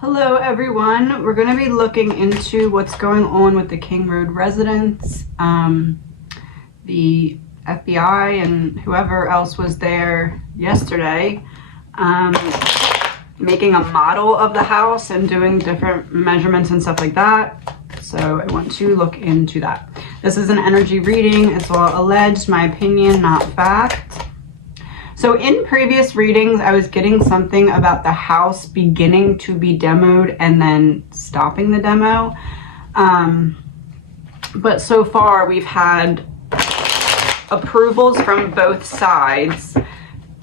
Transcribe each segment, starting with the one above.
Hello everyone, we're going to be looking into what's going on with the King Road residents. The FBI and whoever else was there yesterday making a model of the house and doing different measurements and stuff like that. So I want to look into that. This is an energy reading. It's all alleged, my opinion, not fact. So in previous readings, I was getting something about the house beginning to be demoed and then stopping the demo. But so far we've had approvals from both sides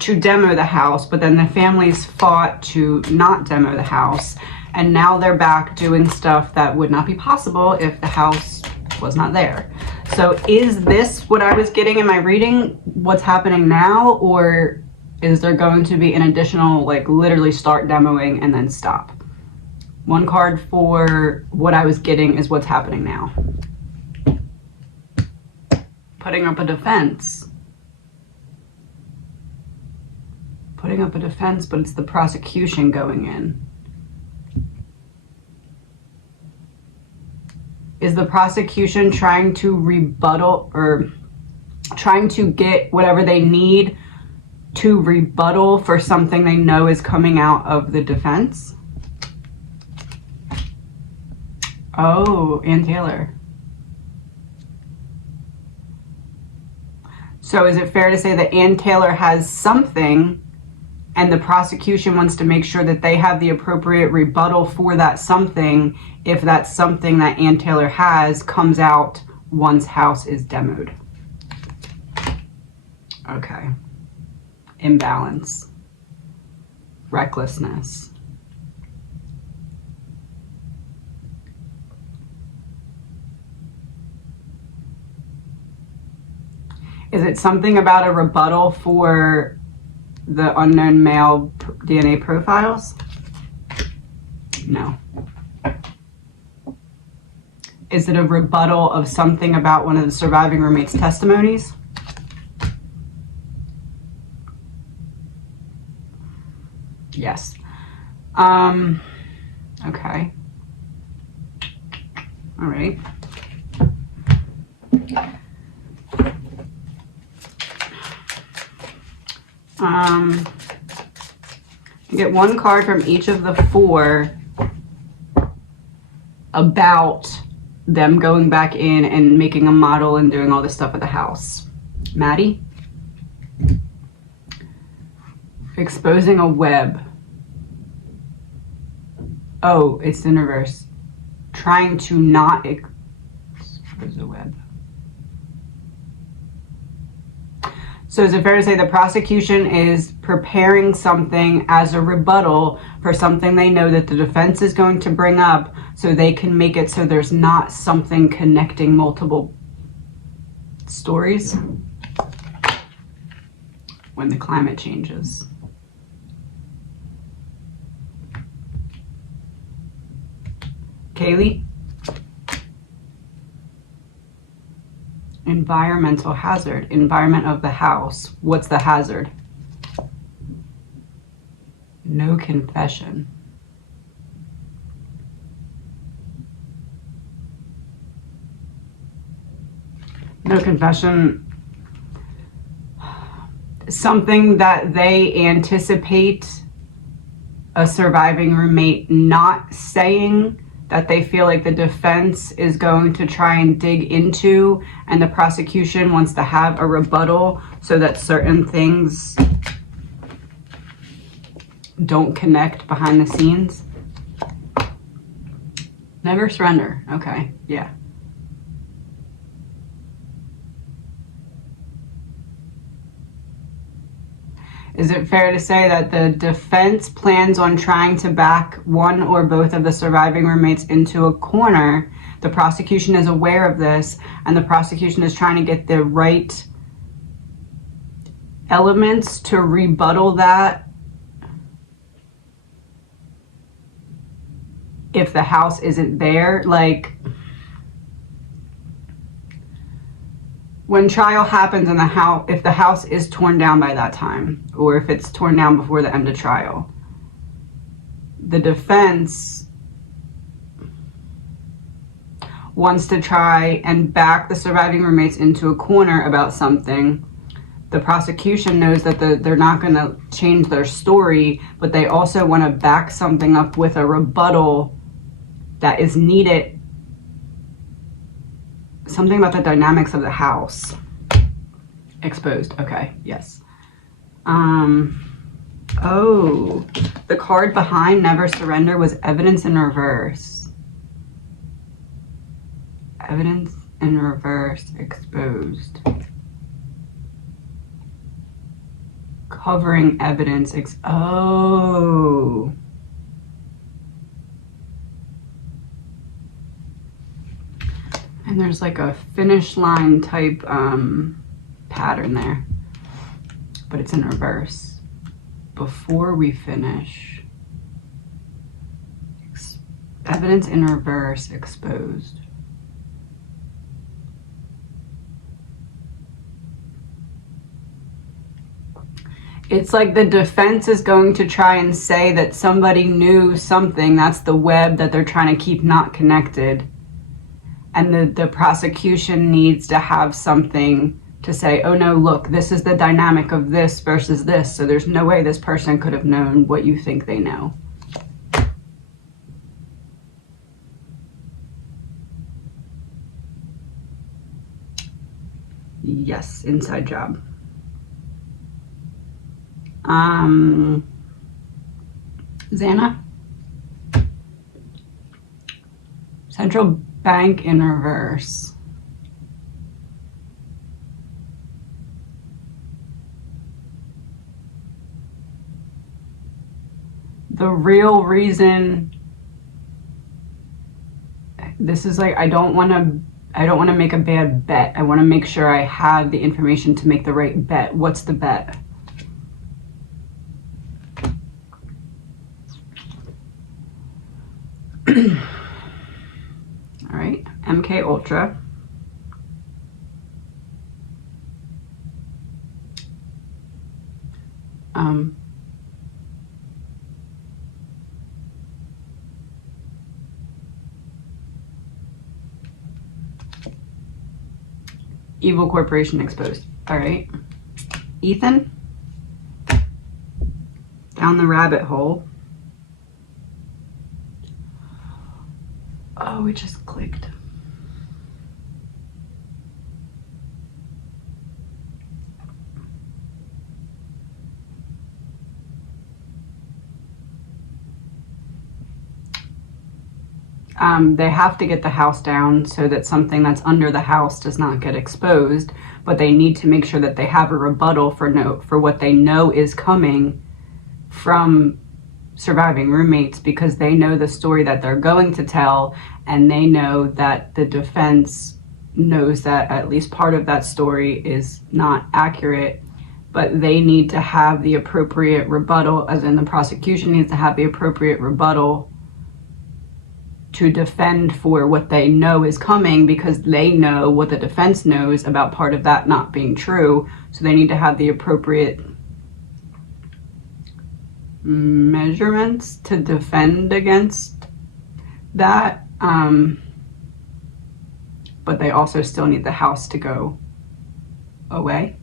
to demo the house, but then the families fought to not demo the house. And now they're back doing stuff that would not be possible if the house was not there. So is this what I was getting in my reading, what's happening now, or is there going to be an additional, like, literally start demoing and then stop? One card for what I was getting is what's happening now. Putting up a defense. Putting up a defense, but it's the prosecution going in. Is the prosecution trying to rebuttal or trying to get whatever they need to rebuttal for something they know is coming out of the defense? Oh, Ann Taylor. So is it fair to say that Ann Taylor has something and the prosecution wants to make sure that they have the appropriate rebuttal for that something if that something that Ann Taylor has comes out once house is demoed? Okay. Imbalance. Recklessness. Is it something about a rebuttal for the unknown male DNA profiles? No. Is it a rebuttal of something about one of the surviving roommates' testimonies? Yes. Okay. All right. You get one card from each of the four about them going back in and making a model and doing all this stuff at the house. Maddie? Exposing a web. Oh, it's in reverse. Trying to not expose a web. So is it fair to say the prosecution is preparing something as a rebuttal for something they know that the defense is going to bring up so they can make it so there's not something connecting multiple stories when the climate changes? Kaylee? Environmental hazard. Environment of the house. What's the hazard? No confession. No confession. Something that they anticipate a surviving roommate not saying, that they feel like the defense is going to try and dig into, and the prosecution wants to have a rebuttal so that certain things don't connect behind the scenes. Never surrender. Okay, yeah. Is it fair to say that the defense plans on trying to back one or both of the surviving roommates into a corner? The prosecution is aware of this, and the prosecution is trying to get the right elements to rebuttal that if the house isn't there. Like, when trial happens in the house, if the house is torn down by that time, or if it's torn down before the end of trial, the defense wants to try and back the surviving roommates into a corner about something. The prosecution knows that they're not going to change their story, but they also want to back something up with a rebuttal that is needed. Something about the dynamics of the house. Exposed. Okay, yes. Oh, the card behind never surrender was evidence in reverse. Evidence in reverse exposed. Covering evidence. Oh. And there's like a finish line type pattern there, but it's in reverse. Before we finish, evidence in reverse exposed. It's like the defense is going to try and say that somebody knew something. That's the web that they're trying to keep not connected. And the prosecution needs to have something to say, oh no, look, this is the dynamic of this versus this. So there's no way this person could have known what you think they know. Yes, inside job. Xana? Central bank in reverse. The real reason, this is like, I don't want to make a bad bet. I want to make sure I have the information to make the right bet. What's the bet? All right, MK Ultra. Evil corporation exposed. All right, Ethan. Down the rabbit hole. Oh, it just clicked. They have to get the house down so that something that's under the house does not get exposed, but they need to make sure that they have a rebuttal for what they know is coming from surviving roommates, because they know the story that they're going to tell, and they know that the defense knows that at least part of that story is not accurate, but they need to have the appropriate rebuttal, as in the prosecution needs to have the appropriate rebuttal to defend for what they know is coming, because they know what the defense knows about part of that not being true. So they need to have the appropriate measurements to defend against that. But they also still need the house to go away.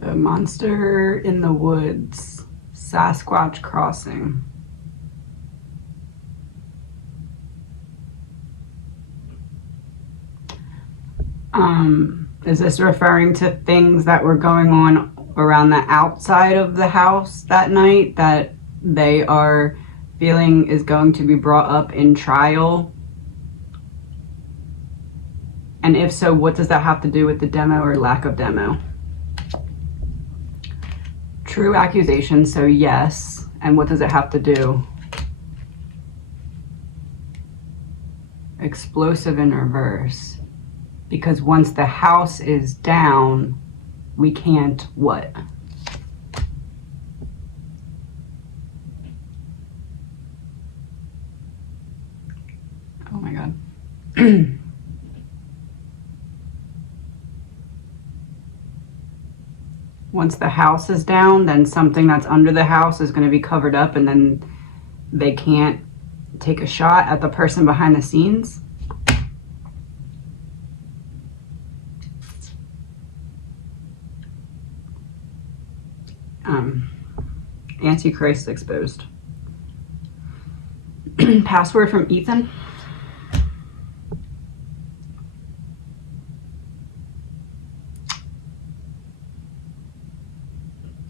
The monster in the woods, Sasquatch crossing. Is this referring to things that were going on around the outside of the house that night that they are feeling is going to be brought up in trial? And if so, what does that have to do with the demo or lack of demo? True accusation, so yes. And what does it have to do? Explosive in reverse. Because once the house is down, we can't what? Oh my God. Once the house is down, then something that's under the house is going to be covered up, and then they can't take a shot at the person behind the scenes. Antichrist exposed. Password from Ethan.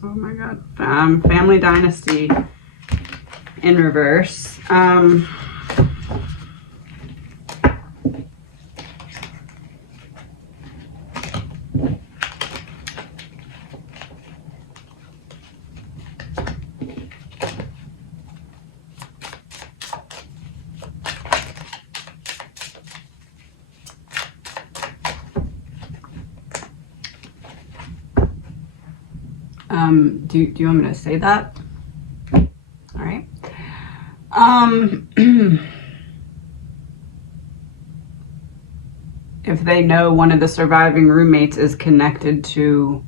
Oh my God. Family Dynasty in reverse. Do you want me to say that? All right. If they know one of the surviving roommates is connected to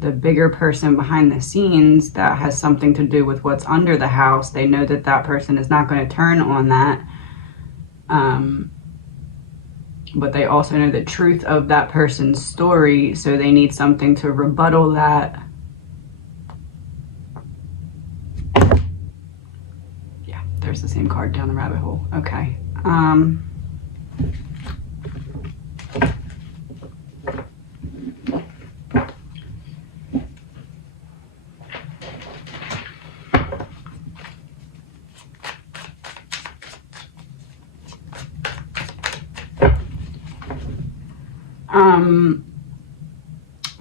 the bigger person behind the scenes that has something to do with what's under the house, they know that that person is not going to turn on that. But they also know the truth of that person's story, so they need something to rebuttal that. Yeah, there's the same card down the rabbit hole. Okay.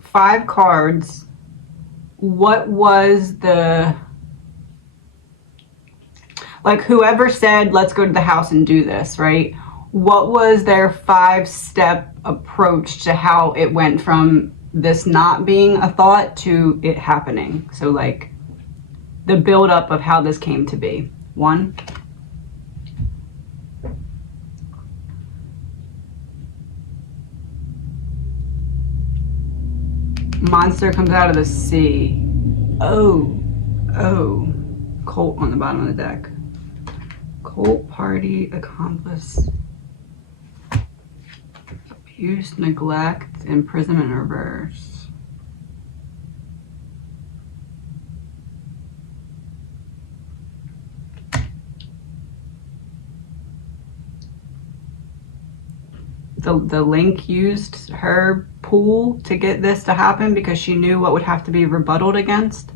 Five cards. What was the, like, whoever said, let's go to the house and do this, right? What was their 5-step approach to how it went from this not being a thought to it happening? So, like, the buildup of how this came to be. 1. Monster comes out of the sea. Oh. Cult on the bottom of the deck. Cult, party, accomplice. Abuse, neglect, imprisonment, reverse. The link used her pool to get this to happen because she knew what would have to be rebutted against.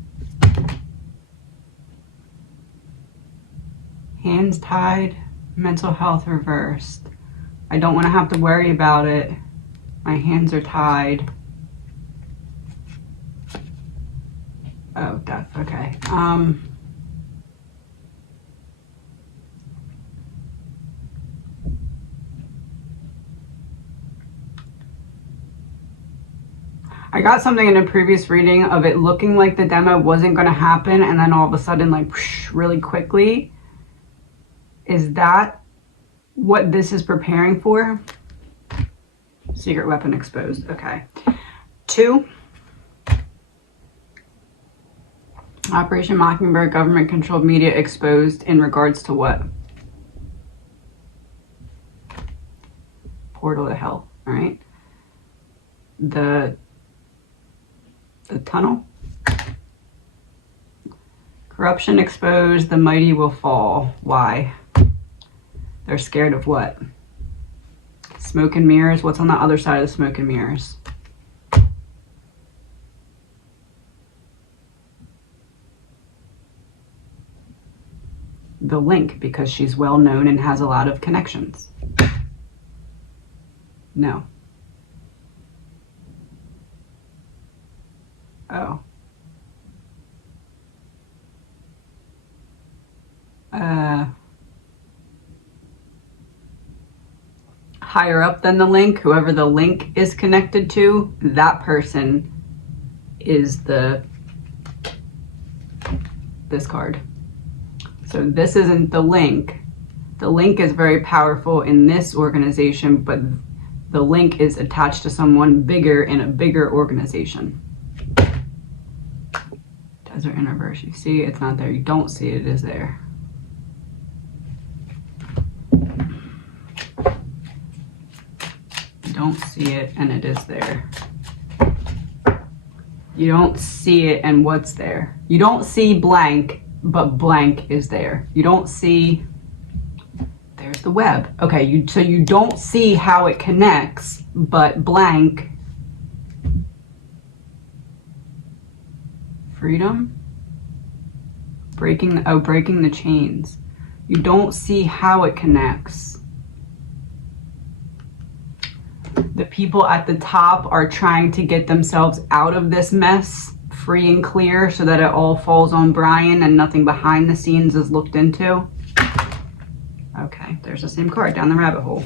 Hands tied, mental health reversed. I don't want to have to worry about it. My hands are tied. Oh, death, okay. I got something in a previous reading of it looking like the demo wasn't going to happen, and then all of a sudden, like, whoosh, really quickly. Is that what this is preparing for? Secret weapon exposed. Okay. 2. Operation Mockingbird, government-controlled media exposed in regards to what? Portal to hell. All right. The tunnel. Corruption exposed, the mighty will fall. Why? They're scared of what? Smoke and mirrors. What's on the other side of the smoke and mirrors? The link, because she's well known and has a lot of connections. No. Oh. Higher up than the link, whoever the link is connected to, that person is this card. So this isn't the link. The link is very powerful in this organization, but the link is attached to someone bigger in a bigger organization. Desert in reverse. You see it's not there. You don't see it is there. You don't see it and it is there. You don't see it and what's there. You don't see blank, but blank is there. You don't see, there's the web. Okay, so you don't see how it connects, but blank. Freedom? Breaking the chains. You don't see how it connects. The people at the top are trying to get themselves out of this mess, free and clear, so that it all falls on Brian and nothing behind the scenes is looked into. Okay, there's the same card, down the rabbit hole.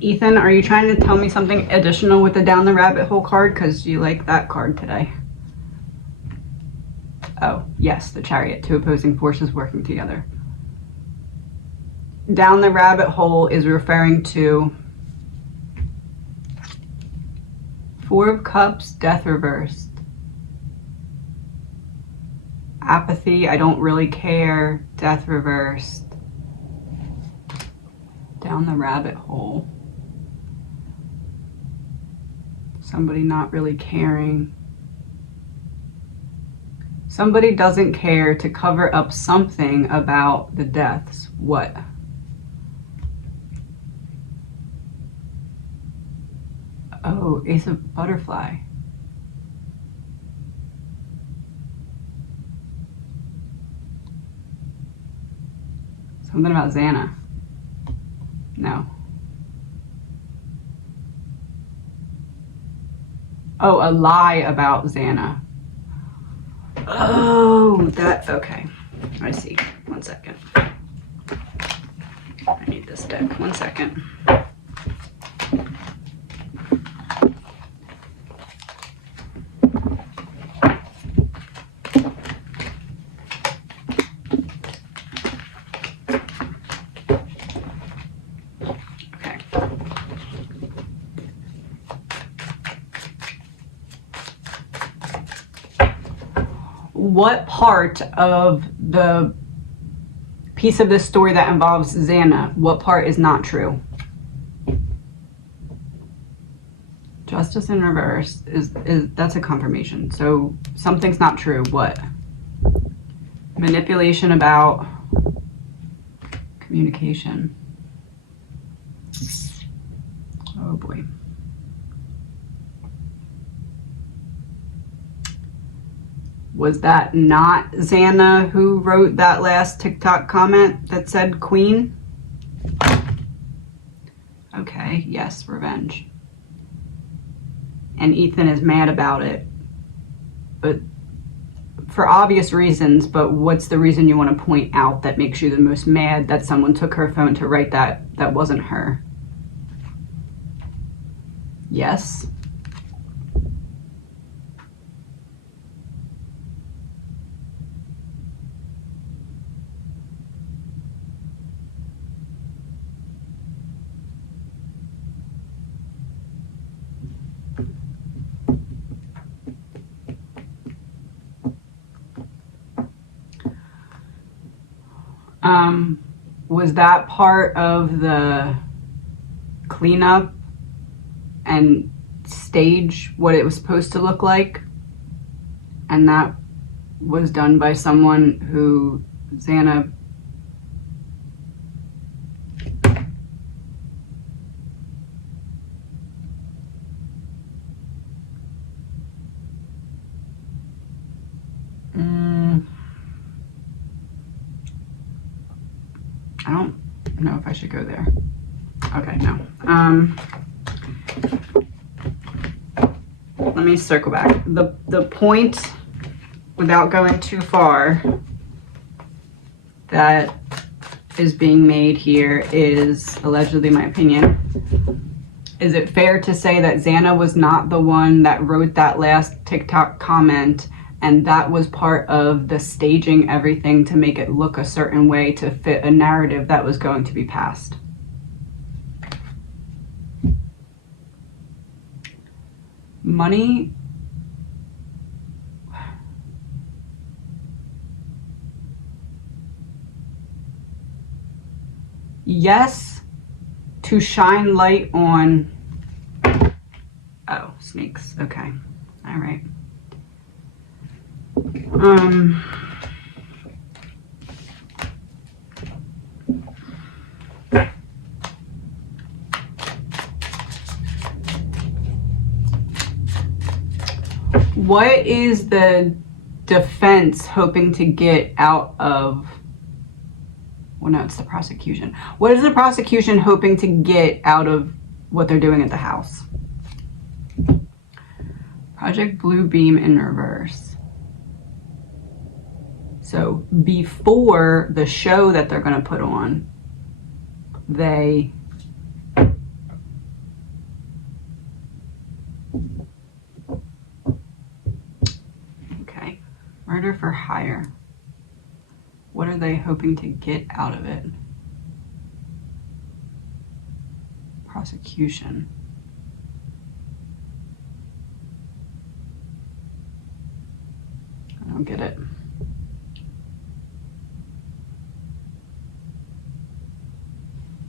Ethan, are you trying to tell me something additional with the down the rabbit hole card? Because you like that card today. Oh, yes, the Chariot, two opposing forces working together. Down the rabbit hole is referring to Four of Cups, Death reversed. Apathy, I don't really care, Death reversed. Down the rabbit hole. Somebody not really caring. Somebody doesn't care to cover up something about the deaths. What? Oh, Ace of Butterfly. Something about Xana. No. Oh, a lie about Xana. Oh, that, okay. I see. 1 second. I need this deck. 1 second. What part of the piece of this story that involves Xana, what part is not true? Justice in reverse is that's a confirmation. So something's not true. What? Manipulation about communication. Oh boy. Was that not Xana who wrote that last TikTok comment that said queen? Okay, yes, revenge. And Ethan is mad about it, but for obvious reasons. But what's the reason you want to point out that makes you the most mad that someone took her phone to write that wasn't her? Yes. Was that part of the cleanup and stage what it was supposed to look like? And that was done by someone who Xana I don't know if I should go there. Okay, no. let me circle back. The point, without going too far, that is being made here is, allegedly my opinion, is it fair to say that Xana was not the one that wrote that last TikTok comment, and that was part of the staging everything to make it look a certain way to fit a narrative that was going to be passed? Money. Yes, to shine light on. Oh, snakes. Okay. All right. What is the defense hoping to get out of, well, no, it's the prosecution. What is the prosecution hoping to get out of what they're doing at the house? Project Blue Beam in reverse. So before the show that they're going to put on, they murder for hire. What are they hoping to get out of it? Prosecution. I don't get it.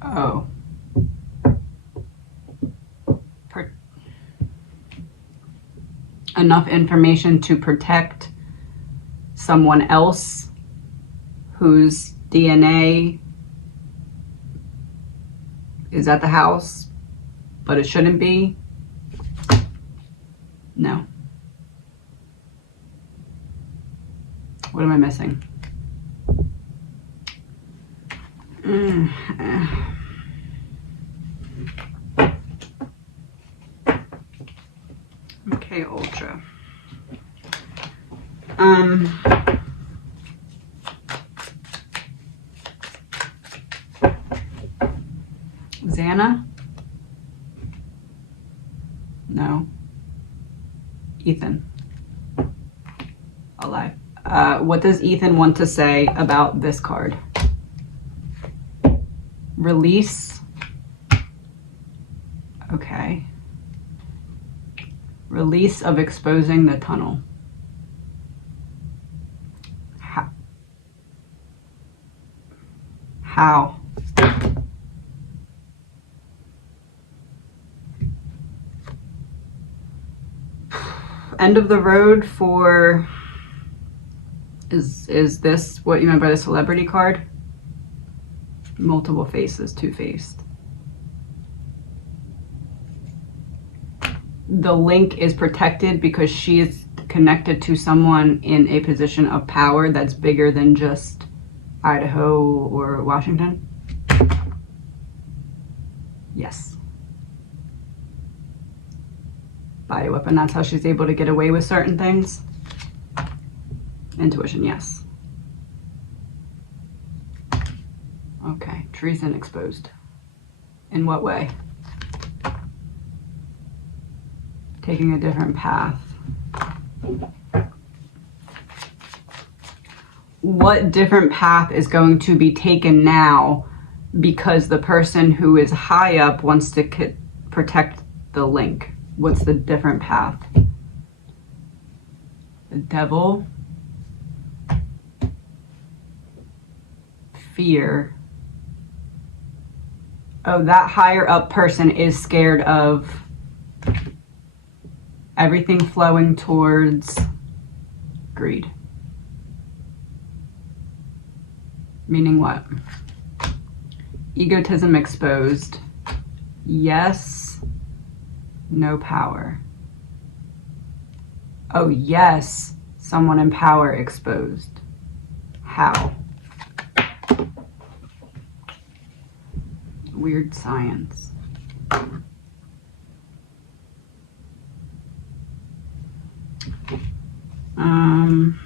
Oh. Enough information to protect someone else whose DNA is at the house, but it shouldn't be? No. What am I missing? Okay, Ultra. Xana? No. Ethan. Alive. What does Ethan want to say about this card? Release. Okay. Release of exposing the tunnel. How? End of the road for, is this what you meant by the celebrity card? Multiple faces, two-faced. The link is protected because she is connected to someone in a position of power that's bigger than just Idaho or Washington? Yes. Bioweapon, that's how she's able to get away with certain things? Intuition, yes. Okay, treason exposed. In what way? Taking a different path. What different path is going to be taken now because the person who is high up wants to protect the link? What's the different path? The devil. Fear. Oh, that higher up person is scared of everything flowing towards greed. Meaning what? Egotism exposed. Yes. No power. Oh, yes. Someone in power exposed. How? Weird science. Um,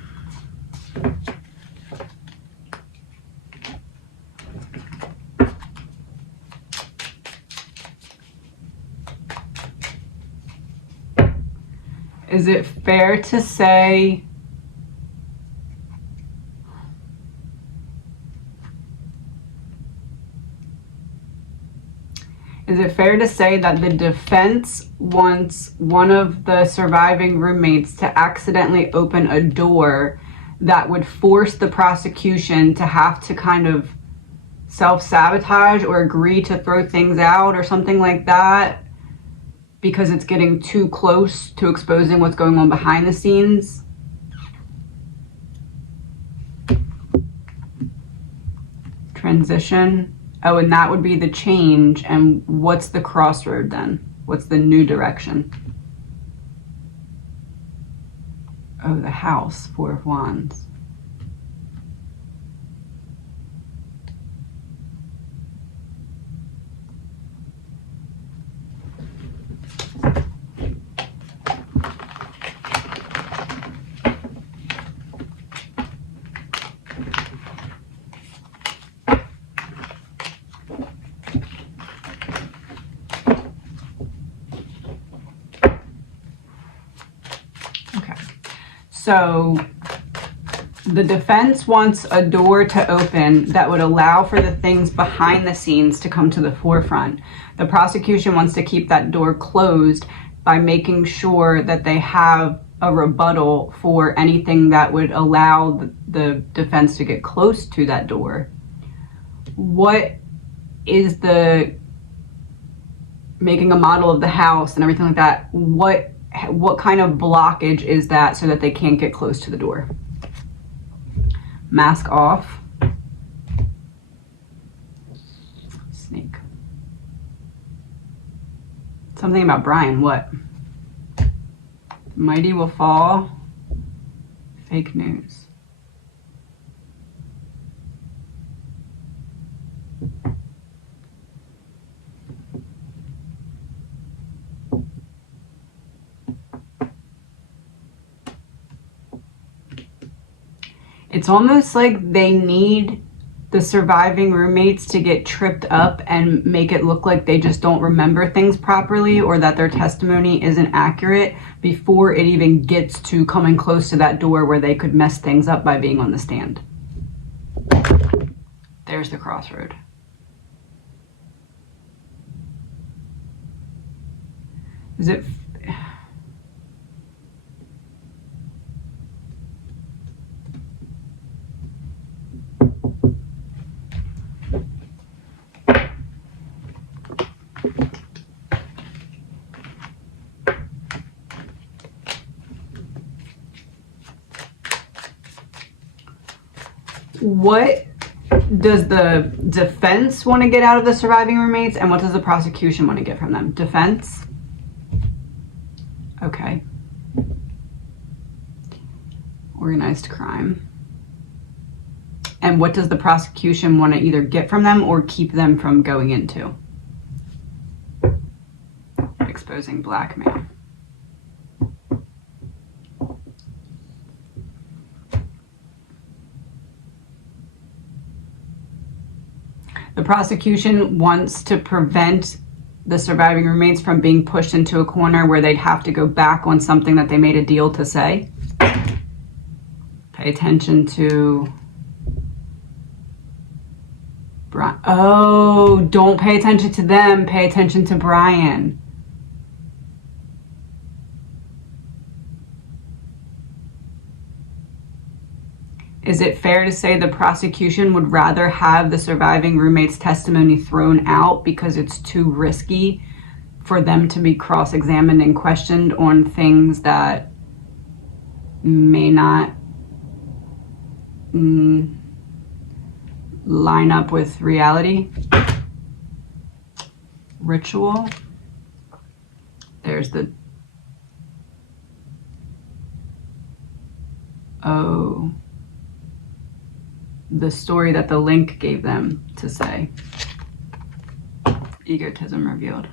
is it fair to say that the defense wants one of the surviving roommates to accidentally open a door that would force the prosecution to have to kind of self-sabotage or agree to throw things out or something like that because it's getting too close to exposing what's going on behind the scenes? Transition. Oh, and that would be the change. And what's the crossroad then? What's the new direction? Oh, the house, Four of Wands. So the defense wants a door to open that would allow for the things behind the scenes to come to the forefront. The prosecution wants to keep that door closed by making sure that they have a rebuttal for anything that would allow the defense to get close to that door. What is the making a model of the house and everything like that? What kind of blockage is that so that they can't get close to the door? Mask off. Snake. Something about Brian. What? Mighty will fall. Fake news. It's almost like they need the surviving roommates to get tripped up and make it look like they just don't remember things properly or that their testimony isn't accurate before it even gets to coming close to that door where they could mess things up by being on the stand. There's the crossroad. Is it... What does the defense want to get out of the surviving roommates, and what does the prosecution want to get from them? Defense? Okay. Organized crime. And what does the prosecution want to either get from them or keep them from going into? Exposing blackmail. The prosecution wants to prevent the surviving roommates from being pushed into a corner where they'd have to go back on something that they made a deal to say. Pay attention to... Brian. Oh, don't pay attention to them. Pay attention to Brian. Is it fair to say the prosecution would rather have the surviving roommate's testimony thrown out because it's too risky for them to be cross-examined and questioned on things that may not line up with reality? Ritual. There's the... Oh... the story that the link gave them to say. Egotism revealed.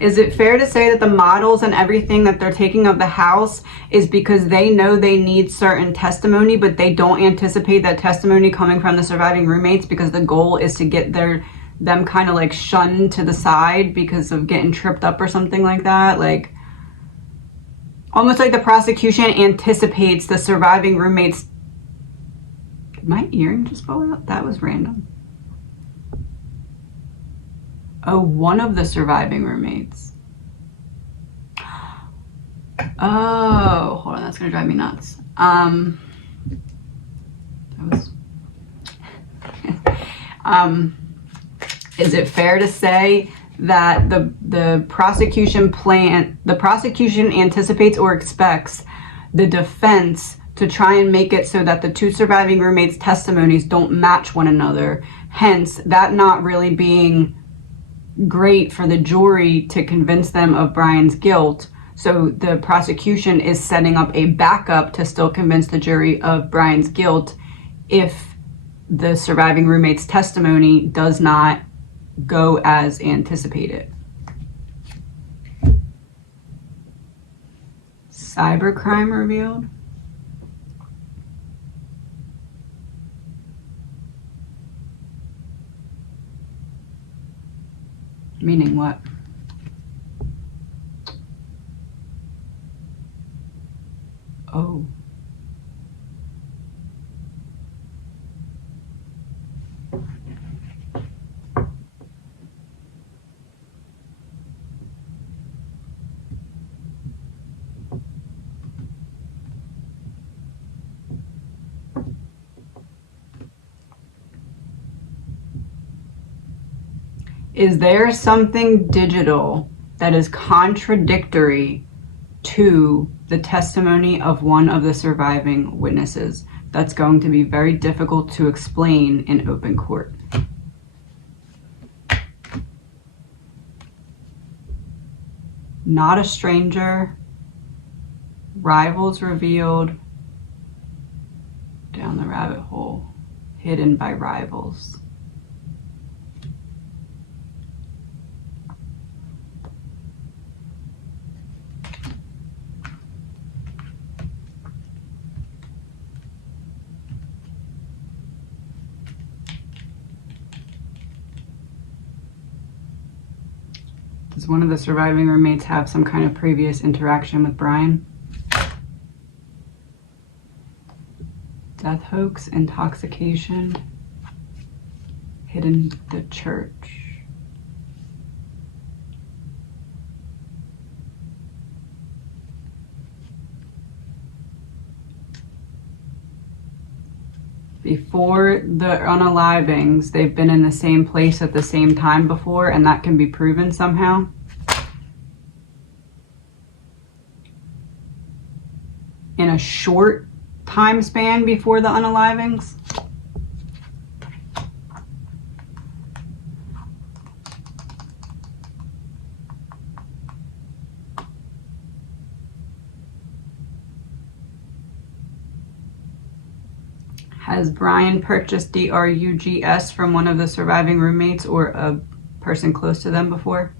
Is it fair to say that the models and everything that they're taking of the house is because they know they need certain testimony, but they don't anticipate that testimony coming from the surviving roommates because the goal is to get them kind of like shunned to the side because of getting tripped up or something like that? Like, almost like the prosecution anticipates the surviving roommates. Did my earring just fall out? That was random. Oh, one of the surviving roommates. Oh, hold on, that's gonna drive me nuts. Is it fair to say that the prosecution anticipates or expects the defense to try and make it so that the two surviving roommates' testimonies don't match one another, hence that not really being great for the jury to convince them of Brian's guilt? So the prosecution is setting up a backup to still convince the jury of Brian's guilt if the surviving roommate's testimony does not go as anticipated. Cybercrime revealed. Meaning what? Oh. Is there something digital that is contradictory to the testimony of one of the surviving witnesses that's going to be very difficult to explain in open court? Not a stranger. Rivals revealed. Down the rabbit hole. Hidden by rivals. Does one of the surviving roommates have some kind of previous interaction with Brian? Death hoax, intoxication, hidden the church. Before the unalivings, they've been in the same place at the same time before, and that can be proven somehow. In a short time span before the unalivings. Has Brian purchased drugs from one of the surviving roommates or a person close to them before?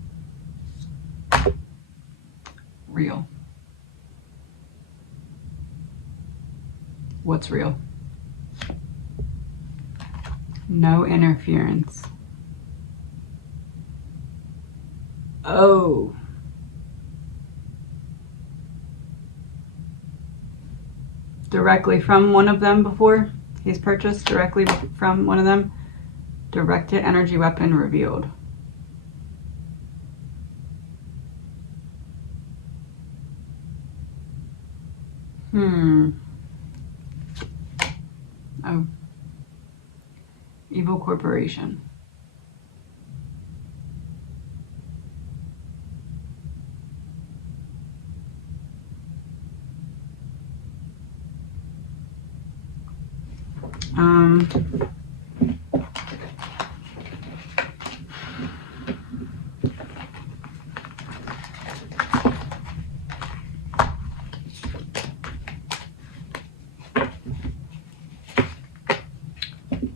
Real. What's real? No interference. Oh. Directly from one of them before? He's purchased directly from one of them. Directed energy weapon revealed. Oh. Evil corporation.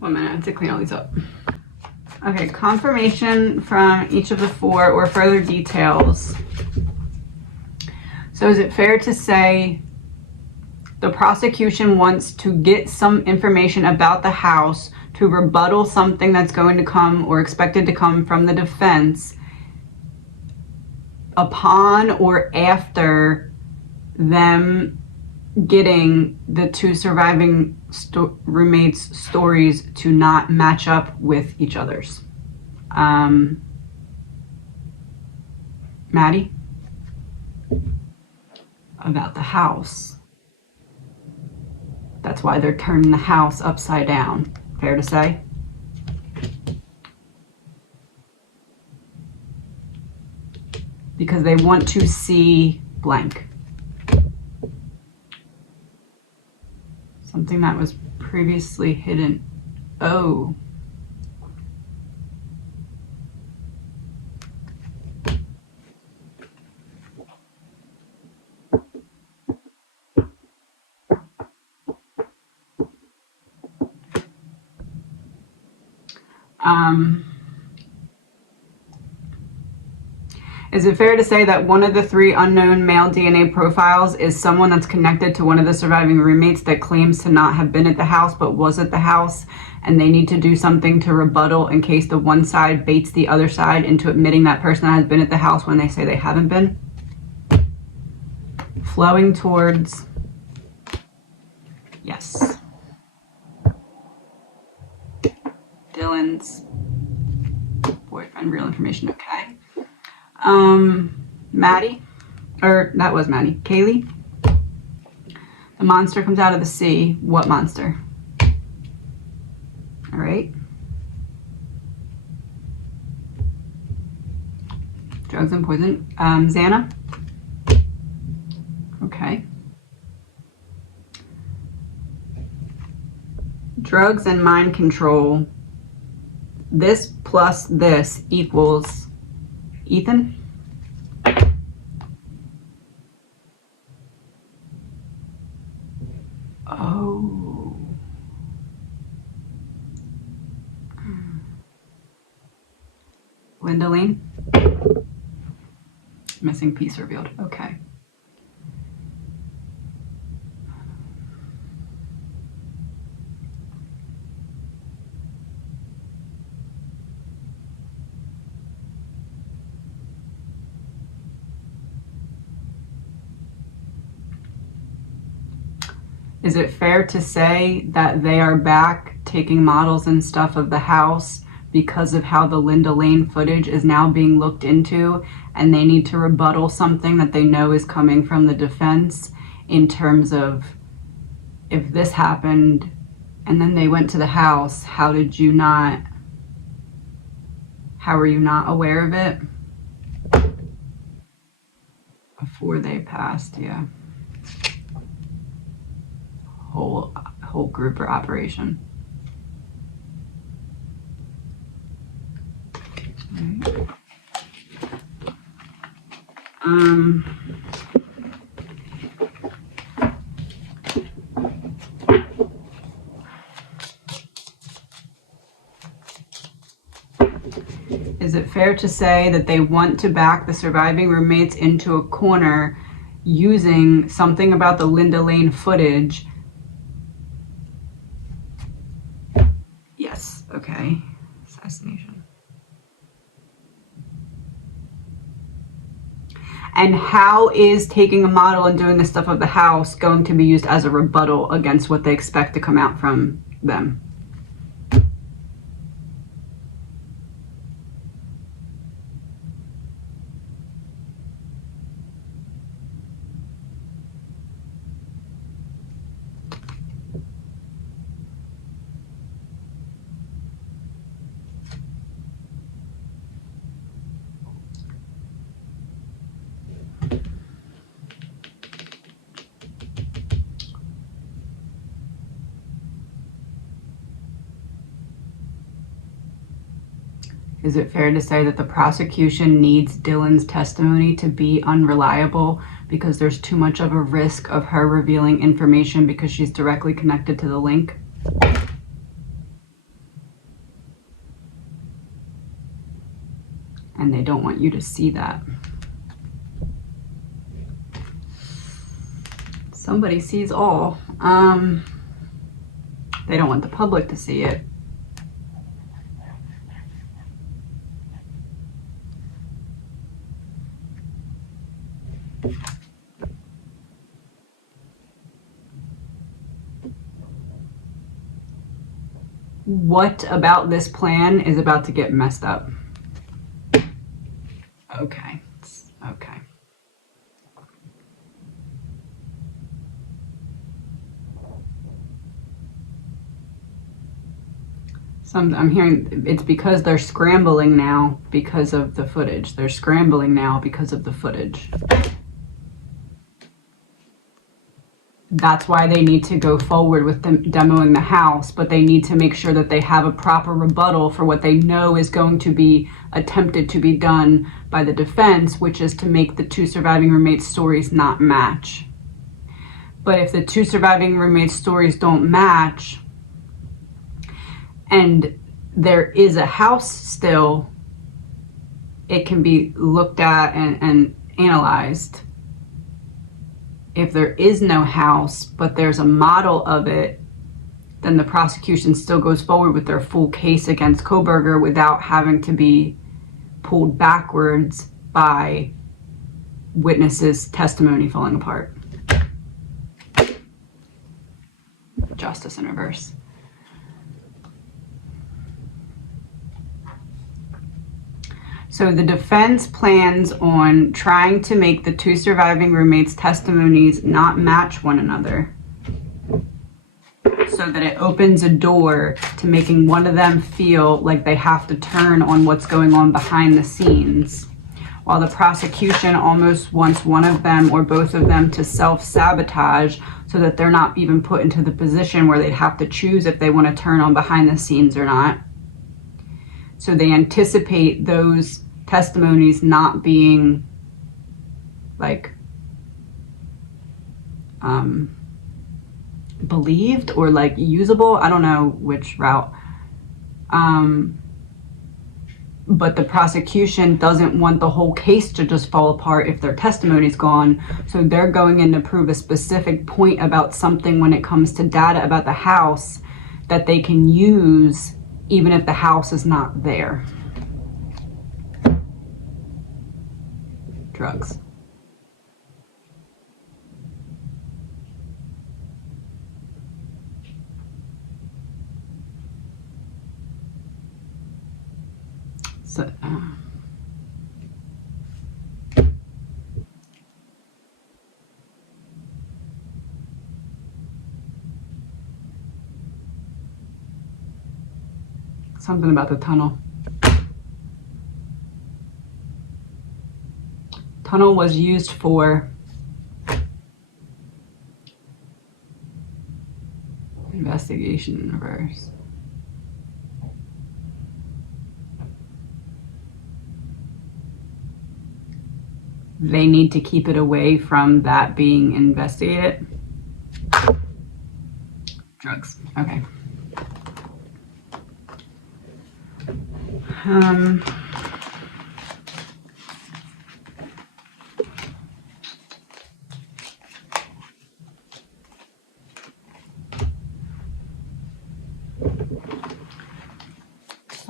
1 minute, I have to clean all these up. Okay, confirmation from each of the four or further details. So is it fair to say the prosecution wants to get some information about the house to rebuttal something that's going to come or expected to come from the defense upon or after them getting the two surviving roommates' stories to not match up with each other's? Maddie? About the house. That's why they're turning the house upside down. Fair to say? Because they want to see blank. Something that was previously hidden. Oh. Is it fair to say that one of the 3 unknown male DNA profiles is someone that's connected to one of the surviving roommates that claims to not have been at the house but was at the house, and they need to do something to rebuttal in case the one side baits the other side into admitting that person has been at the house when they say they haven't been? Flowing towards yes. Dylan's boyfriend, real information, okay. Maddie, or that was Maddie, Kaylee. The monster comes out of the sea. What monster? All right. Drugs and poison. Xana. Okay. Drugs and mind control. This plus this equals Ethan. Oh. Linda Lane. Missing piece revealed. Okay. Is it fair to say that they are back taking models and stuff of the house because of how the Linda Lane footage is now being looked into, and they need to rebuttal something that they know is coming from the defense in terms of, if this happened and then they went to the house, how are you not aware of it before they passed? Yeah. Whole group or operation. Right. Is it fair to say that they want to back the surviving roommates into a corner using something about the Linda Lane footage? Yes, okay. Assassination. And how is taking a model and doing the stuff of the house going to be used as a rebuttal against what they expect to come out from them? Is it fair to say that the prosecution needs Dylan's testimony to be unreliable because there's too much of a risk of her revealing information because she's directly connected to the link? and they don't want you to see that. Somebody sees all. They don't want the public to see it. What about this plan is about to get messed up? Okay. Okay. I'm hearing it's because they're scrambling now because of the footage. They're scrambling now because of the footage. That's why they need to go forward with them demoing the house, but they need to make sure that they have a proper rebuttal for what they know is going to be attempted to be done by the defense, which is to make the 2 surviving roommates' stories not match. But if the 2 surviving roommates' stories don't match, and there is a house still, it can be looked at and analyzed. If there is no house, but there's a model of it, then the prosecution still goes forward with their full case against Kohberger without having to be pulled backwards by witnesses' testimony falling apart. Justice in reverse. So the defense plans on trying to make the 2 surviving roommates' testimonies not match one another, so that it opens a door to making one of them feel like they have to turn on what's going on behind the scenes, while the prosecution almost wants one of them or both of them to self-sabotage so that they're not even put into the position where they'd have to choose if they want to turn on behind the scenes or not. So they anticipate those testimonies not being like believed or like usable. I don't know which route. But the prosecution doesn't want the whole case to just fall apart if their testimony's gone. So they're going in to prove a specific point about something when it comes to data about the house that they can use even if the house is not there. Drugs. So, something about the tunnel. Tunnel was used for investigation in reverse. They need to keep it away from that being investigated. Drugs. Okay.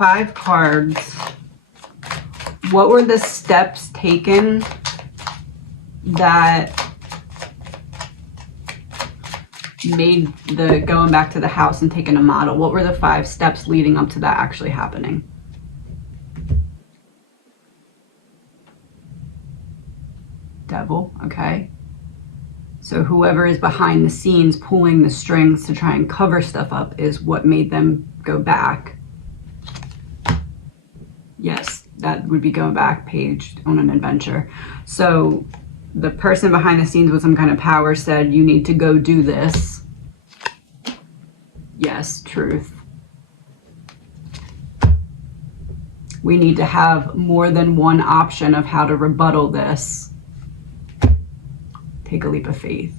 5 cards. What were the steps taken that made the going back to the house and taking a model? What were the 5 steps leading up to that actually happening? Devil, okay. So whoever is behind the scenes pulling the strings to try and cover stuff up is what made them go back. Yes, that would be going back page on an adventure. So the person behind the scenes with some kind of power said, you need to go do this. Yes, truth. We need to have more than one option of how to rebuttal this. Take a leap of faith.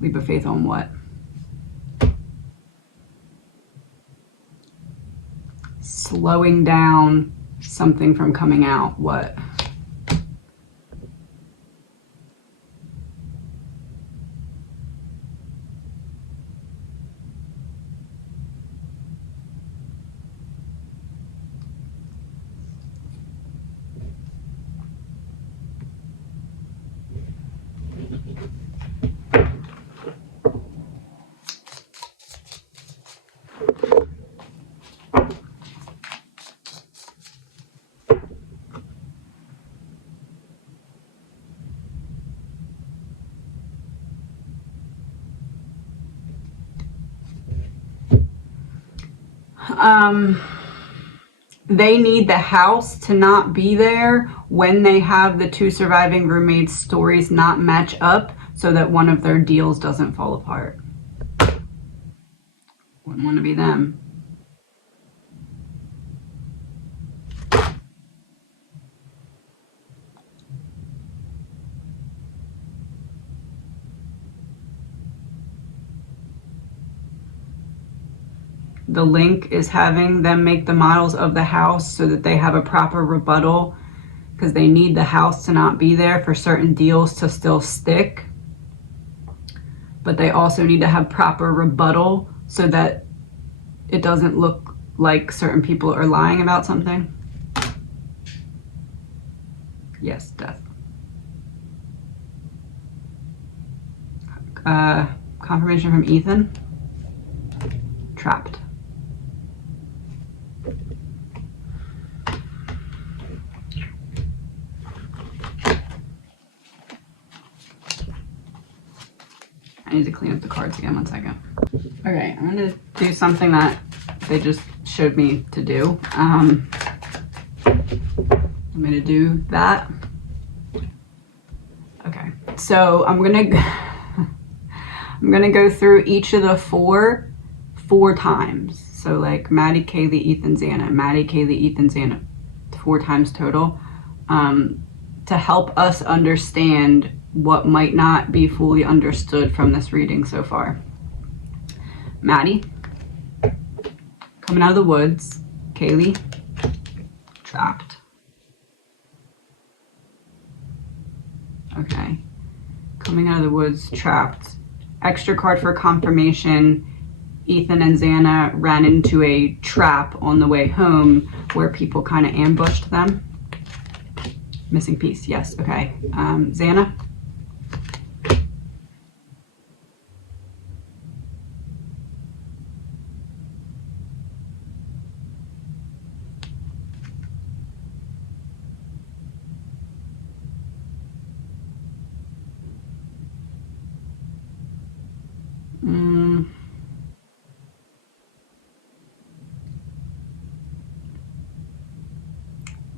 Leap of faith on what? slowing down something from coming out. What? They need the house to not be there when they have the two surviving roommates' stories not match up, so that one of their deals doesn't fall apart. Wouldn't want to be them. The link is having them make the models of the house so that they have a proper rebuttal, because they need the house to not be there for certain deals to still stick. But they also need to have proper rebuttal so that it doesn't look like certain people are lying about something. Yes, death. Confirmation from Ethan. Trapped. I need to clean up the cards again, 1 second. Okay, I'm gonna do something that they just showed me to do. I'm gonna do that. Okay, so I'm gonna go through each of the four times. So like Maddie, Kaylee, Ethan, Xana, Maddie, Kaylee, Ethan, Xana, 4 times total, to help us understand what might not be fully understood from this reading so far. Maddie, coming out of the woods. Kaylee, trapped. Okay, coming out of the woods, trapped. Extra card for confirmation. Ethan and Xana ran into a trap on the way home where people kind of ambushed them. Missing piece, yes, okay. Xana?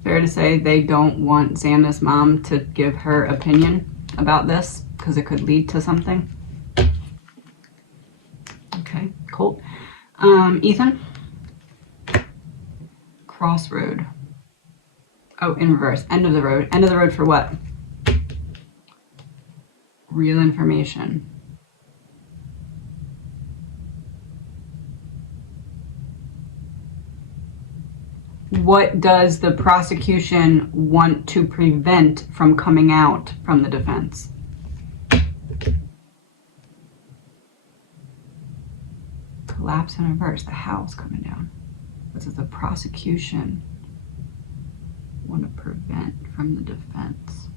Fair to say they don't want Xana's mom to give her opinion about this because it could lead to something. Okay, cool. Ethan? Crossroad. Oh, in reverse. End of the road. End of the road for what? Real information. What does the prosecution want to prevent from coming out from the defense? Collapse in reverse, the house coming down. What does the prosecution want to prevent from the defense?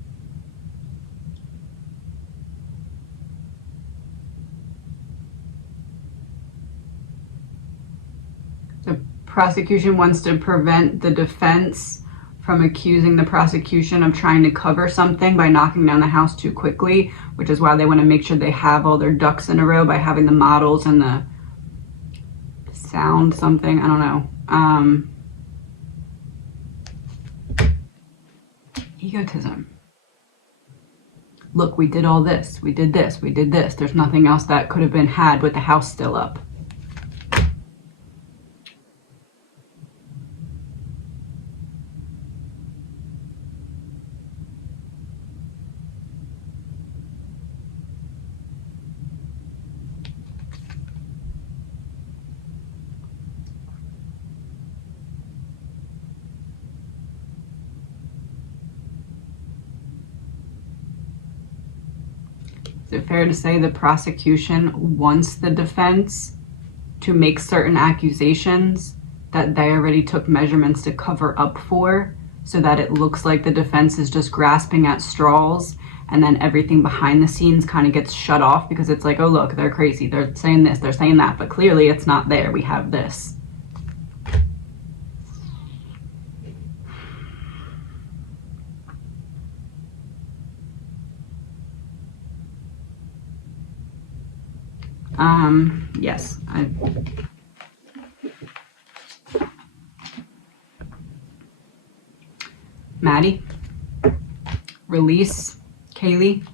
The prosecution wants to prevent the defense from accusing the prosecution of trying to cover something by knocking down the house too quickly, which is why they want to make sure they have all their ducks in a row by having the models and the sound something, I don't know. Egotism. Look, we did all this, we did this, we did this. There's nothing else that could have been had with the house still up. Is it fair to say the prosecution wants the defense to make certain accusations that they already took measurements to cover up for, so that it looks like the defense is just grasping at straws, and then everything behind the scenes kind of gets shut off because it's like, oh look, they're crazy, they're saying this, they're saying that, but clearly it's not there, we have this. Yes, Maddie, release Kaylee,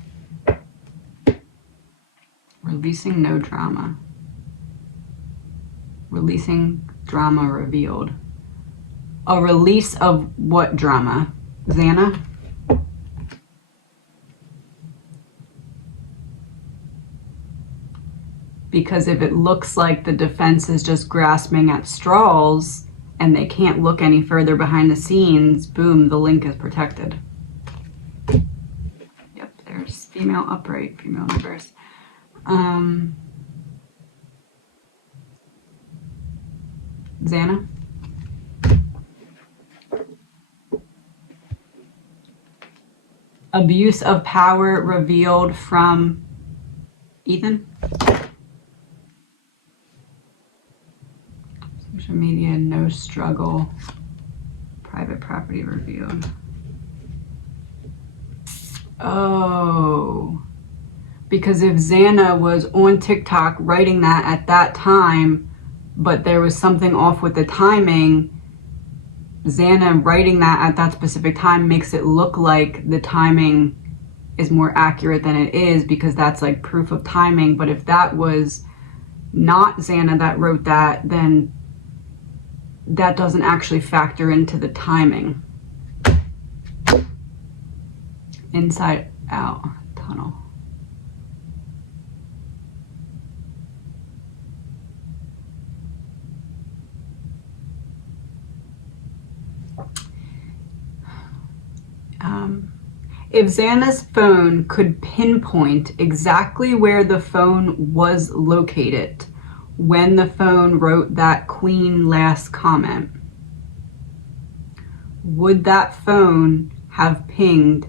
releasing no drama, releasing drama revealed. A release of what drama? Xana? Because if it looks like the defense is just grasping at straws and they can't look any further behind the scenes, boom, the link is protected. Yep, there's female upright, female reverse. Xana? Abuse of power revealed from Ethan? Social media, no struggle. Private property revealed. Oh. Because if Xana was on TikTok writing that at that time, but there was something off with the timing, Xana writing that at that specific time makes it look like the timing is more accurate than it is, because that's like proof of timing. But if that was not Xana that wrote that, then that doesn't actually factor into the timing. Inside out tunnel. If Xana's phone could pinpoint exactly where the phone was located when the phone wrote that Queen last comment, would that phone have pinged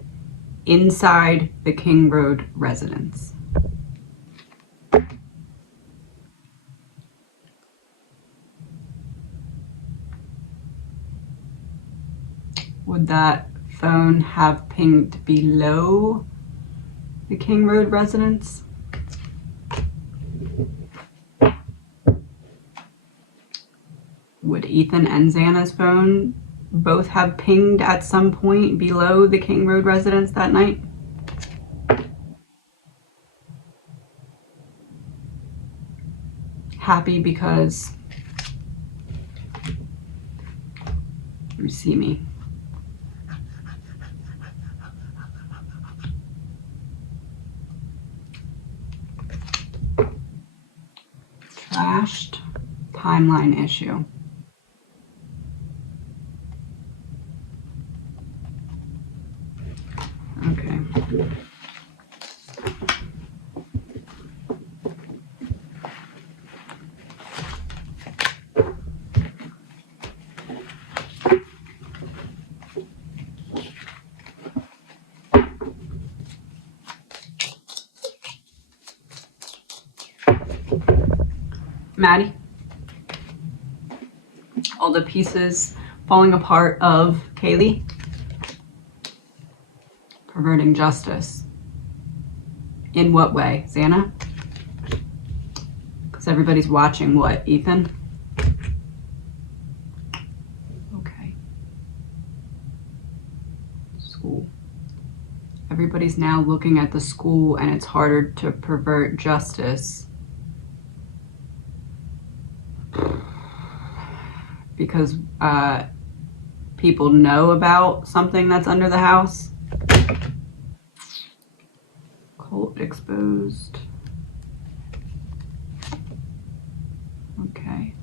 inside the King Road residence? Would that phone have pinged below the King Road residence? Would Ethan and Xana's phone both have pinged at some point below the King Road residence that night? Happy because you see me. Trashed timeline issue. Okay. Maddie, all the pieces falling apart of Kaylee. Perverting justice. In what way, Xana? Because everybody's watching what, Ethan? Okay. School. Everybody's now looking at the school, and it's harder to pervert justice because people know about something that's under the house. Cult exposed. Okay.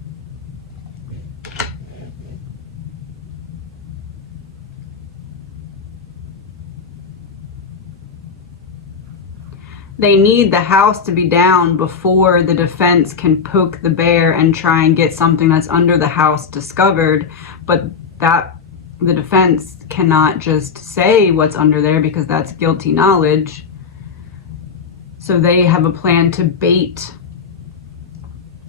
They need the house to be down before the defense can poke the bear and try and get something that's under the house discovered. But the defense cannot just say what's under there because that's guilty knowledge. So they have a plan to bait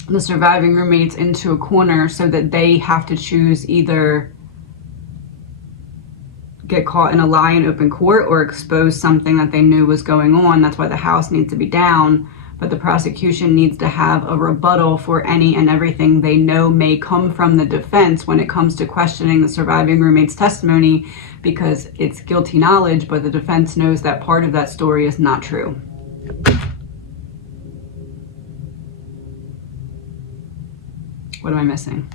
the surviving roommates into a corner so that they have to choose either get caught in a lie in open court or expose something that they knew was going on. That's why the house needs to be down, but the prosecution needs to have a rebuttal for any and everything they know may come from the defense when it comes to questioning the surviving roommate's testimony, because it's guilty knowledge, but the defense knows that part of that story is not true. What am I missing?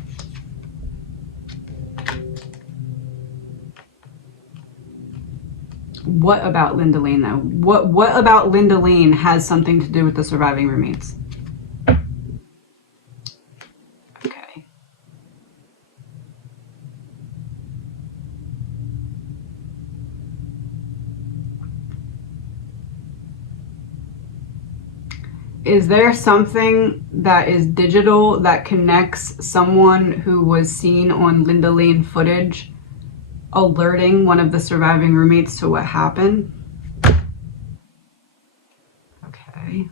What about Linda Lane, though? What about Linda Lane has something to do with the surviving roommates? Okay. Is there something that is digital that connects someone who was seen on Linda Lane footage alerting one of the surviving roommates to what happened? Okay.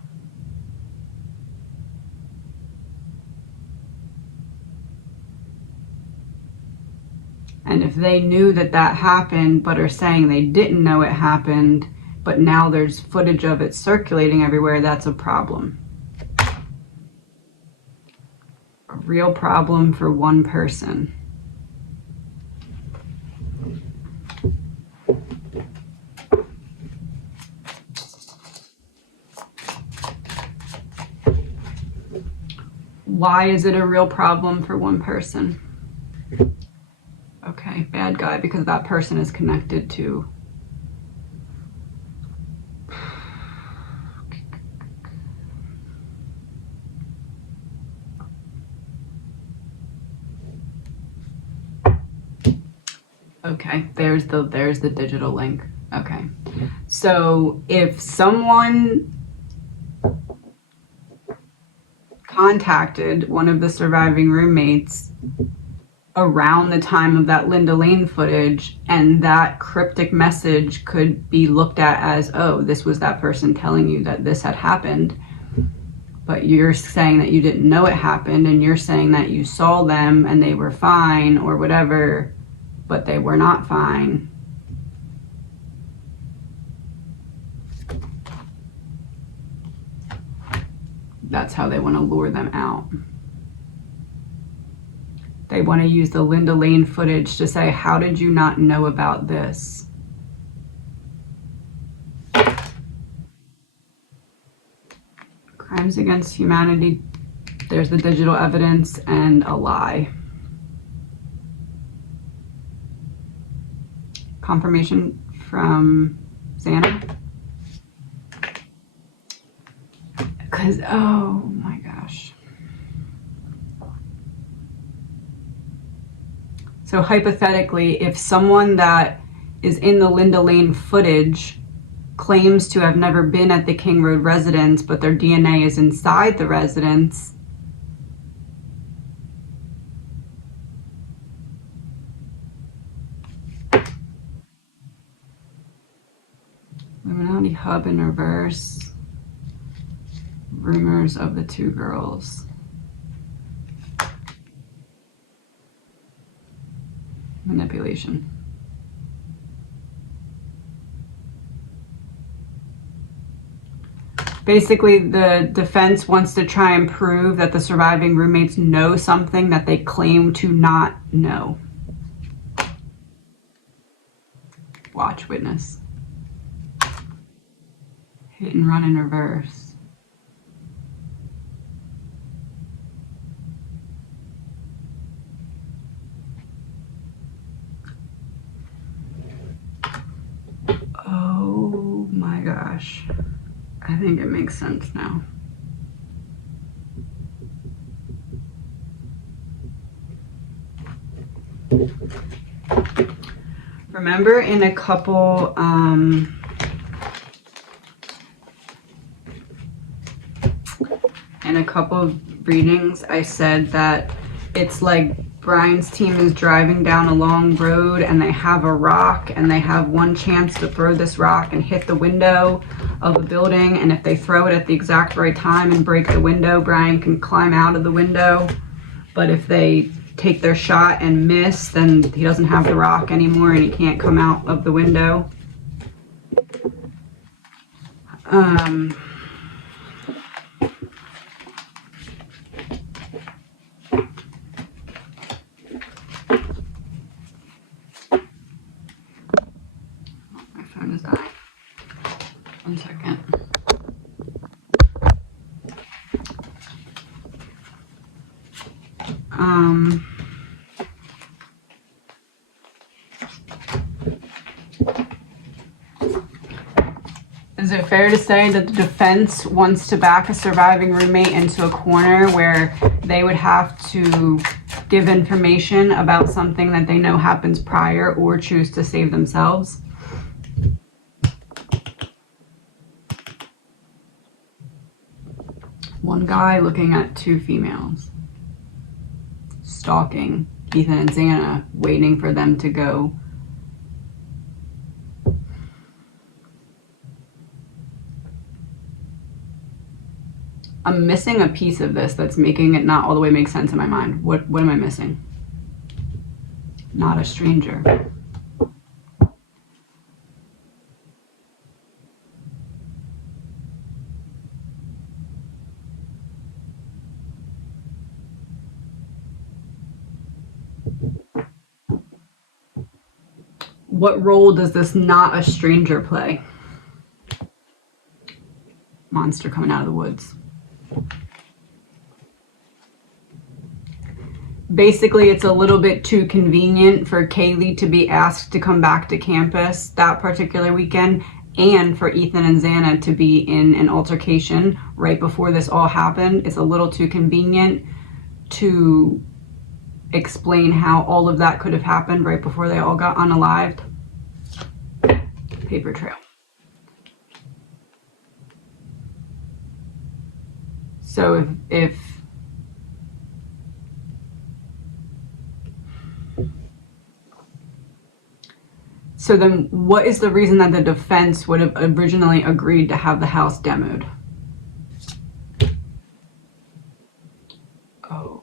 And if they knew that that happened but are saying they didn't know it happened, but now there's footage of it circulating everywhere, that's a problem. A real problem for one person. Why is it a real problem for one person? Okay, bad guy, because that person is connected to... Okay, there's the digital link. Okay. So if someone contacted one of the surviving roommates around the time of that Linda Lane footage, and that cryptic message could be looked at as, oh, this was that person telling you that this had happened, but you're saying that you didn't know it happened, and you're saying that you saw them and they were fine or whatever, but they were not fine. That's how they want to lure them out. They want to use the Linda Lane footage to say, how did you not know about this? Crimes against humanity, there's the digital evidence, and a lie. Confirmation from Xana. Because, oh my gosh. So hypothetically, if someone that is in the Linda Lane footage claims to have never been at the King Road residence, but their DNA is inside the residence, Illuminati hub in reverse. Rumors of the two girls. Manipulation. Basically, the defense wants to try and prove that the surviving roommates know something that they claim to not know. Watch, witness. Hit and run in reverse. Oh my gosh. I think it makes sense now. Remember in a couple in a couple of readings, I said that it's like Brian's team is driving down a long road and they have a rock and they have one chance to throw this rock and hit the window of a building, and if they throw it at the exact right time and break the window, Brian can climb out of the window. But if they take their shot and miss, then he doesn't have the rock anymore and he can't come out of the window. My phone is dying. 1 second. Is it fair to say that the defense wants to back a surviving roommate into a corner where they would have to give information about something that they know happens prior or choose to save themselves? One guy looking at 2 females, stalking Ethan and Xana, waiting for them to go. I'm missing a piece of this that's making it not all the way make sense in my mind. What am I missing? Not a stranger. What role does this not a stranger play? Monster coming out of the woods. Basically, it's a little bit too convenient for Kaylee to be asked to come back to campus that particular weekend, and for Ethan and Xana to be in an altercation right before this all happened. It's a little too convenient to explain how all of that could have happened right before they all got unalived. Paper trail. So if so then what is the reason that the defense would have originally agreed to have the house demoed? Oh.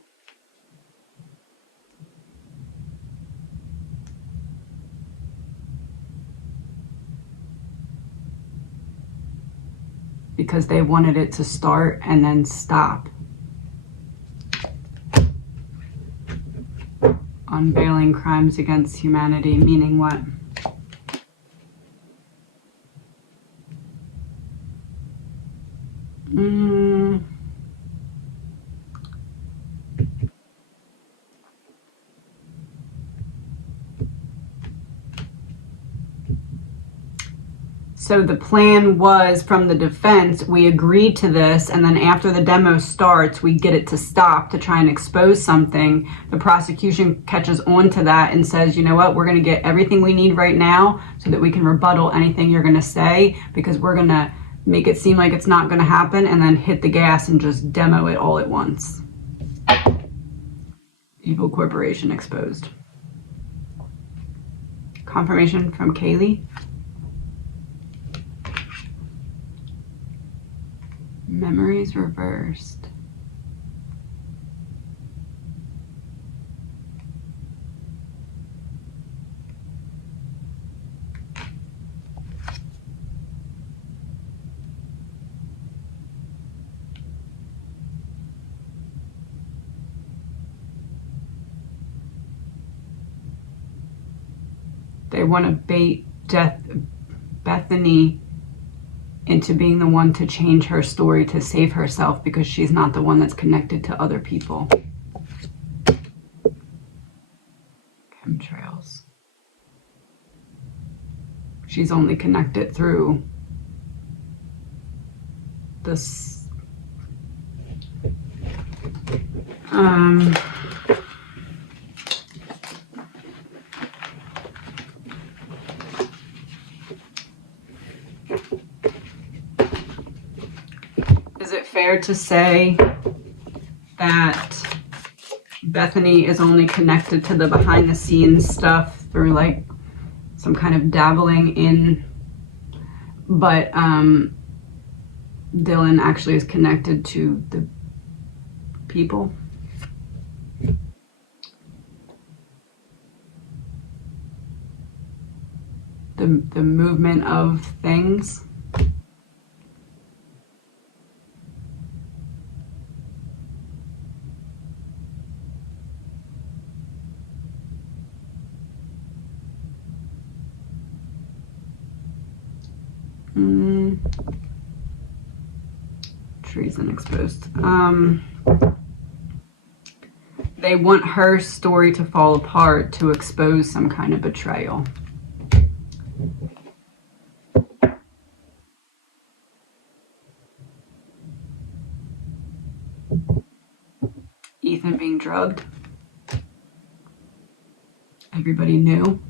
Because they wanted it to start and then stop. Unveiling crimes against humanity, meaning what? So the plan was, from the defense, we agreed to this, and then after the demo starts, we get it to stop to try and expose something. The prosecution catches on to that and says, you know what, we're going to get everything we need right now so that we can rebuttal anything you're going to say, because we're going to make it seem like it's not going to happen and then hit the gas and just demo it all at once. Evil corporation exposed. Confirmation from Kaylee. Memories reversed. They want to bait Bethany into being the one to change her story to save herself, because she's not the one that's connected to other people. Chemtrails. She's only connected through this. Is it fair to say that Bethany is only connected to the behind the scenes stuff through like some kind of dabbling in, but Dylan actually is connected to the people. The movement of things. Treason exposed. They want her story to fall apart to expose some kind of betrayal. Ethan being drugged. Everybody knew.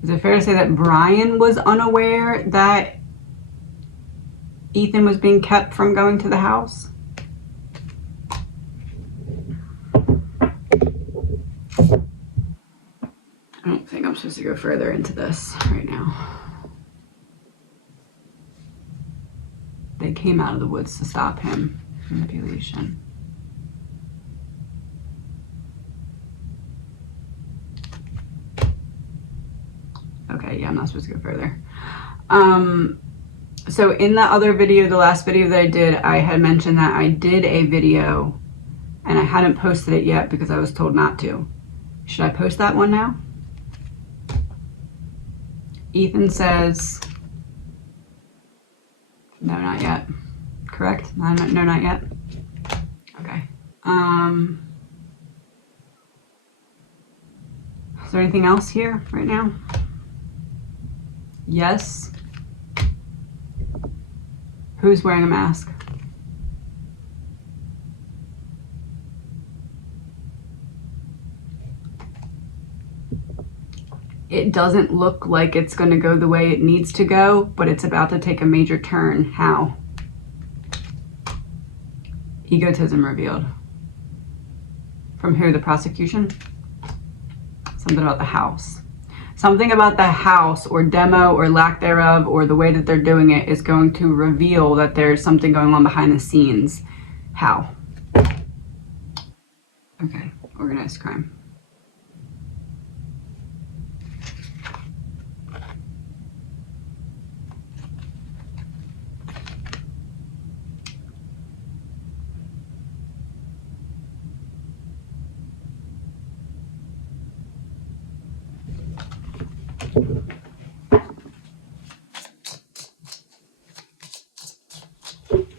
Is it fair to say that Brian was unaware that Ethan was being kept from going to the house? I don't think I'm supposed to go further into this right now. They came out of the woods to stop him. Manipulation. Okay, yeah, I'm not supposed to go further. So in the other video, the last video that I did, I had mentioned that I did a video and I hadn't posted it yet because I was told not to. Should I post that one now? Ethan says, no, not yet. Correct? No, not yet. Okay. Is there anything else here right now? Yes. Who's wearing a mask? It doesn't look like it's going to go the way it needs to go, but it's about to take a major turn. How? Egotism revealed. From who? The prosecution? Something about the house. Something about the house or demo or lack thereof or the way that they're doing it is going to reveal that there's something going on behind the scenes. How? Okay, organized crime.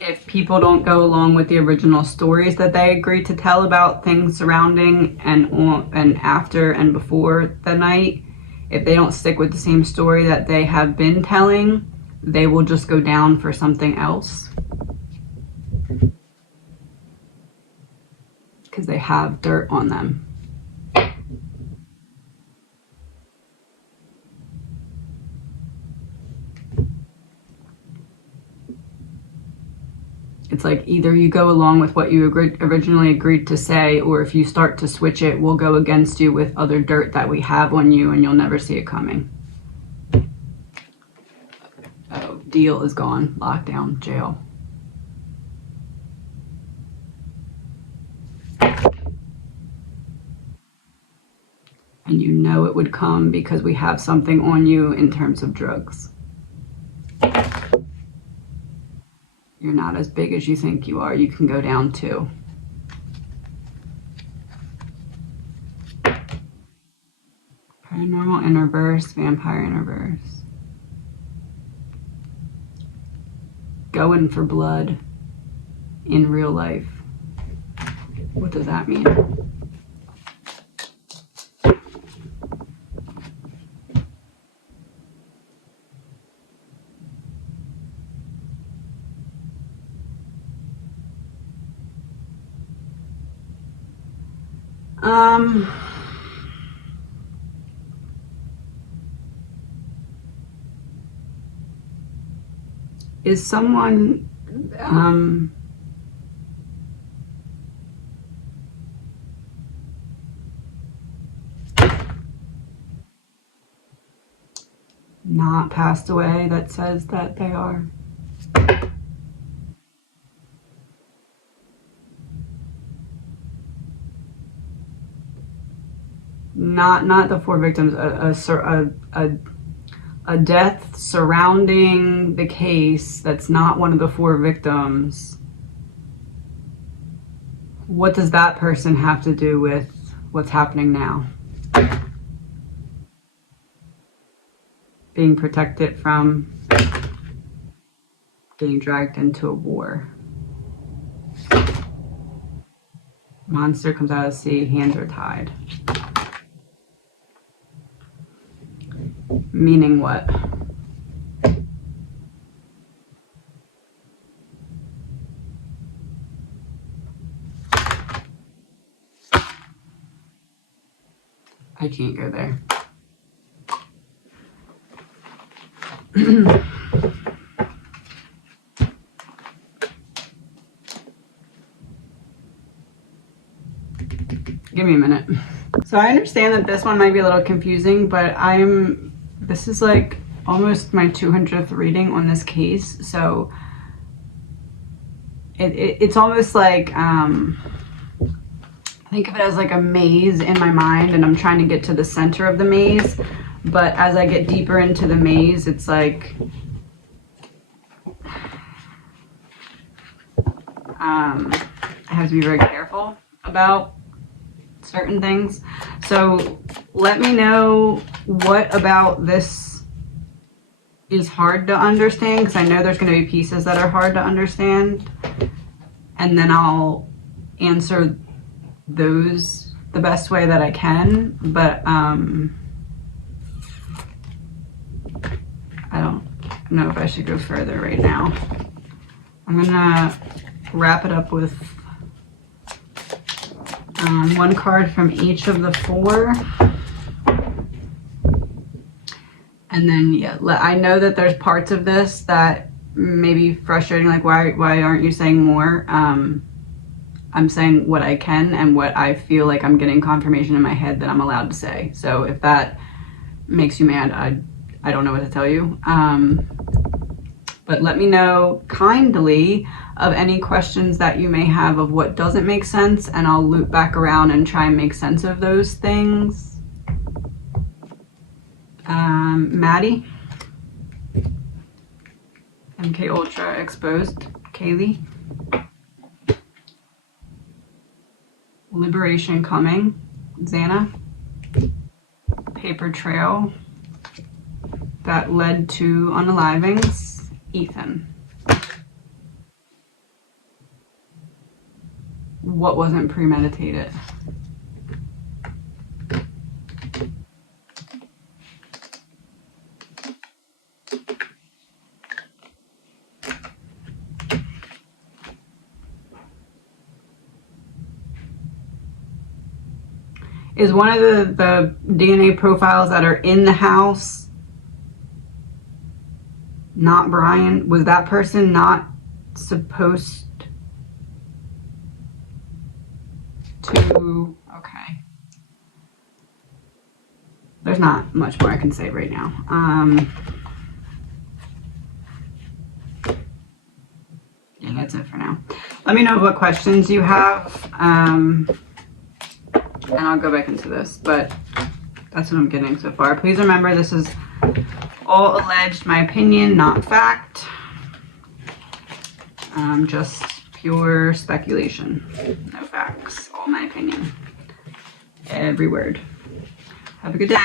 If people don't go along with the original stories that they agreed to tell about things surrounding and after and before the night, if they don't stick with the same story that they have been telling, they will just go down for something else. Because they have dirt on them. It's like either you go along with what you originally agreed to say, or if you start to switch it, we'll go against you with other dirt that we have on you and you'll never see it coming. Oh, deal is gone. Lockdown, jail. And you know it would come because we have something on you in terms of drugs. You're not as big as you think you are. You can go down too. Paranormal in reverse, vampire in reverse. Going for blood in real life. What does that mean? Is someone not passed away that says that they are? Not the 4 victims, a death surrounding the case that's not one of the 4 victims. What does that person have to do with what's happening now? Being protected from being dragged into a war. Monster comes out of the sea, hands are tied. Meaning what? I can't go there. Give me a minute. So I understand that this one might be a little confusing, but this is like almost my 200th reading on this case. So it's almost like, think of it as like a maze in my mind, and I'm trying to get to the center of the maze. But as I get deeper into the maze, it's like, I have to be very careful about certain things. So let me know what about this is hard to understand, because I know there's going to be pieces that are hard to understand, and then I'll answer those the best way that I can. But I don't know if I should go further right now. I'm gonna wrap it up with one card from each of the 4. And then, yeah, I know that there's parts of this that may be frustrating, like why aren't you saying more? I'm saying what I can and what I feel like I'm getting confirmation in my head that I'm allowed to say. So if that makes you mad, I don't know what to tell you. But let me know kindly of any questions that you may have of what doesn't make sense, and I'll loop back around and try and make sense of those things. Maddie, MK Ultra Exposed, Kaylee, Liberation Coming, Xana, Paper Trail that led to unalivings, Ethan. What wasn't premeditated? Is one of the DNA profiles that are in the house not Brian? Was that person not supposed to? Okay. There's not much more I can say right now. Yeah, that's it for now. Let me know what questions you have. And I'll go back into this, but that's what I'm getting so far. Please remember, this is all alleged, my opinion, not fact. Just pure speculation. No facts, all my opinion. Every word. Have a good day.